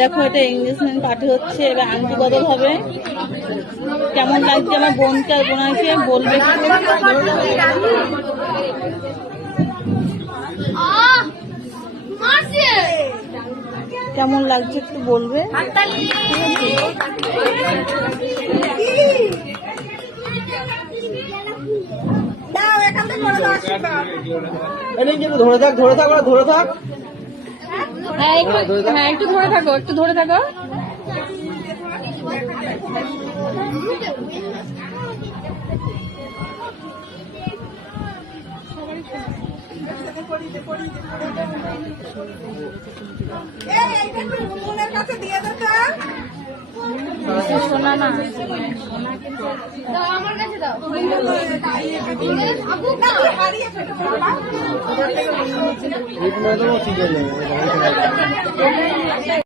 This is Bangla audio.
দেখো এটা এঙ্গেজমেন্ট পার্টি হচ্ছে, এবার আংটি বদল হবে। কেমন লাগছে আমার বোনকে আর বোনাকে বলবে একটু। কেমন লাগছে একটু বলবে। ধরে থাক ধরে থাক ধরে থাক। হ্যাঁ একটু ধরে থাকো, একটু ধরে থাকো। শোনা না আমার কাছে দাও। ঠিক আছে।